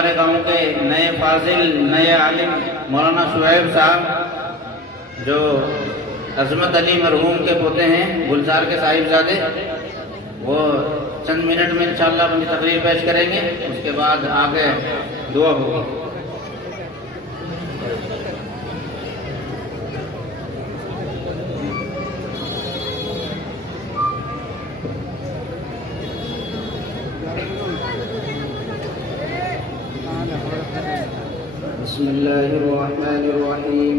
ہمارے گاؤں کے نئے فاضل نئے عالم مولانا شعیب صاحب جو عظمت علی مرحوم کے پوتے ہیں، گلزار کے صاحبزادے، وہ چند منٹ میں انشاءاللہ اپنی تقریر پیش کریں گے، اس کے بعد آگے دعا ہوگی۔ بسم الله الرحمن الرحيم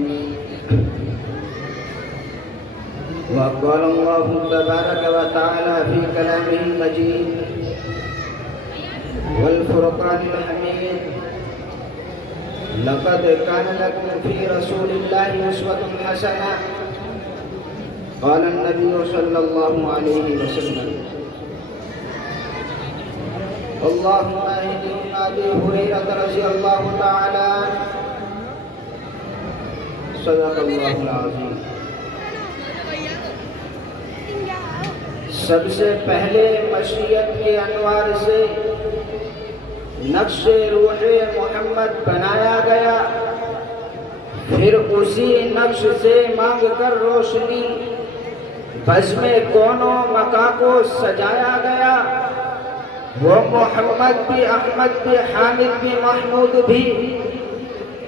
وقال الله تبارك وتعالى في كلامه المجيد والفرقان الحميد لقد كان لكم في رسول الله أسوة حسنة قال النبي صلى الله عليه وسلم اللهم اهدنا ابي هريره رضي الله تعالى صدق الله العظيم۔ سب سے پہلے مشیت کے انوار سے نقش روح محمد بنایا گیا، پھر اسی نقش سے مانگ کر روشنی بزم کونوں مکا کو سجایا گیا۔ وہ محمد بھی، احمد بھی، حامد بھی، محمود بھی،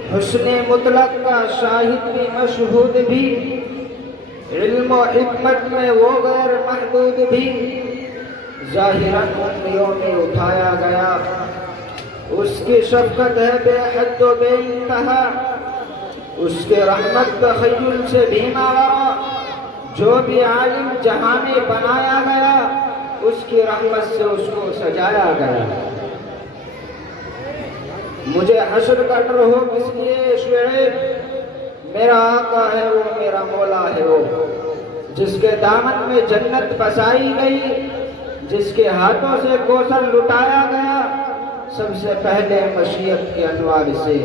حسن مطلق کا شاہد بھی، مشہود بھی، علم و حکمت میں وہ غیر محدود بھی، ظاہراً امتیوں میں اٹھایا گیا۔ اس کی شفقت ہے بے حد و بے انتہا، اس کے رحمت تخیل سے بھی ماورا۔ جو بھی عالم جہاں میں بنایا گیا، اس کی رحمت سے اس کو سجایا گیا۔ مجھے حشر کا ڈر ہو کس لیے شعیب، میرا آقا ہے وہ، میرا مولا ہے وہ، جس کے دامن میں جنت بسائی گئی، جس کے ہاتھوں سے کوثر لٹایا گیا۔ سب سے پہلے مشیت کے انوار سے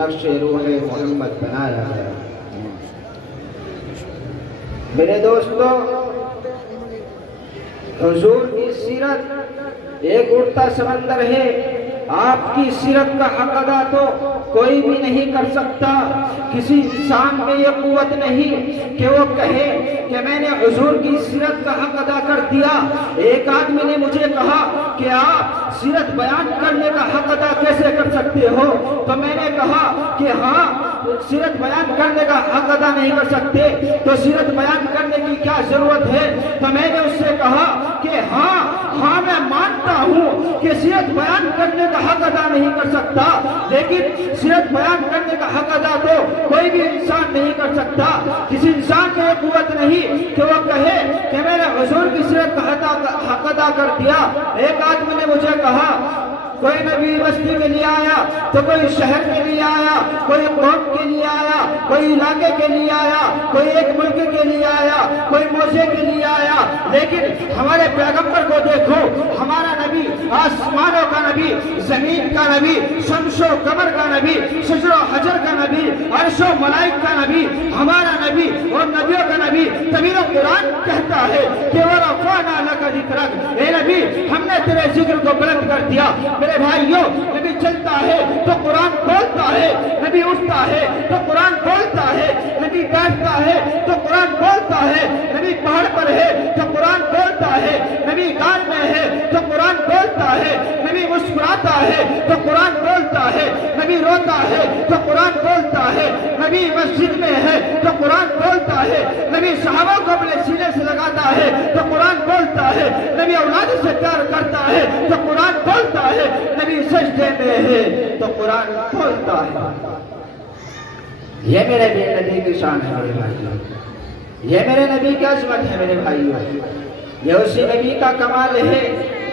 نقش روح محمد بنایا گیا۔ میرے دوستو، حضور کی سیرت ایک اٹھتا سمندر ہے۔ آپ کی سیرت کا حق ادا تو کوئی بھی نہیں کر سکتا۔ کسی انسان میں یہ قوت نہیں کہ وہ کہے کہ میں نے حضور کی سیرت کا حق ادا کر دیا۔ ایک آدمی نے مجھے کہا کہ آپ سیرت بیان کرنے کا حق ادا کیسے کر سکتے ہو؟ تو میں نے کہا کہ ہاں، سیرت بیان کرنے کا حق ادا نہیں کر سکتے تو سیرت بیان کرنے کی کیا ضرورت ہے؟ تو میں نے اس سے کہا کہ ہاں میں مانتا ہوں کہ سیرت بیان کرنے کا حق ادا نہیں کر سکتا، لیکن سیرت بیان کرنے کا حق ادا تو کوئی بھی انسان نہیں کر سکتا۔ کسی انسان کو یہ قوت نہیں کہ وہ کہے کہ میں نے حضور کی سیرت کا حق ادا کر دیا۔ ایک آدمی نے مجھے کہا کوئی نبی بستی کے لیے آیا تو کوئی شہر کے لیے آیا، کوئی قوم کے لیے آیا، کوئی علاقے کے لیے آیا، کوئی ایک ملک کے لیے آیا، کوئی موضع کے لیے آیا، لیکن ہمارے پیغمبر کو دیکھو، ہمارا نبی آسمانوں کا نبی، زمین کا نبی، شمس و قمر کا نبی، شجر و حجر کا نبی، عرش و ملائک کا نبی، ہمارا نبی اور نبیوں کا نبی۔ تبیر قرآن کہتا ہے کہ وَرَفَعْنَا لَكَ ذِكْرَكَ، اے نبی ہم نے تیرے ذکر کو بلند کر دیا۔ میرے بھائیوں، نبی چلتا ہے تو قرآن بولتا ہے، نبی اٹھتا ہے تو قرآن بولتا ہے، نبی بیٹھتا ہے تو قرآن بولتا ہے، نبی پہاڑ پر ہے تو قرآن بولتا ہے، نبی غار میں ہے تو قرآن بولتا ہے، نبی مسکراتا ہے تو قرآن بولتا ہے، نبی روتا ہے تو قرآن بولتا ہے، نبی مسجد میں ہے تو قرآن بولتا ہے، نبی صحابہ کو اپنے سینے سے لگاتا ہے تو قرآن بولتا ہے، نبی اولاد سے پیار کرتا ہے تو قرآن بولتا ہے، نبی سجدے میں ہے تو قرآن بولتا ہے۔ یہ میرے نبی کی شان ہے میرے بھائیوں، یہ میرے نبی کی عظمت ہے میرے بھائیوں۔ یہ اسی نبی کا کمال ہے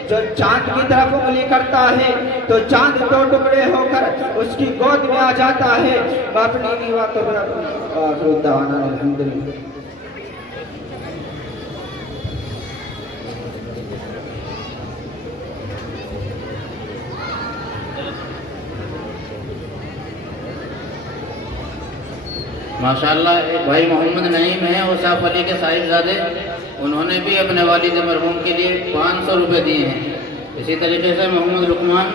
جو چاند کی طرف انگلی کرتا ہے تو چاند دو ٹکڑے ہو کر اس کی گود میں آ جاتا ہے۔ اپنی نیوا تو الحمدللہ۔ ماشاءاللہ ایک بھائی محمد نعیم ہیں، اوصاف علی کے صاحبزادے، انہوں نے بھی اپنے والد مرحوم کے لیے 500 روپے دیے ہیں۔ اسی طریقے سے محمد لقمان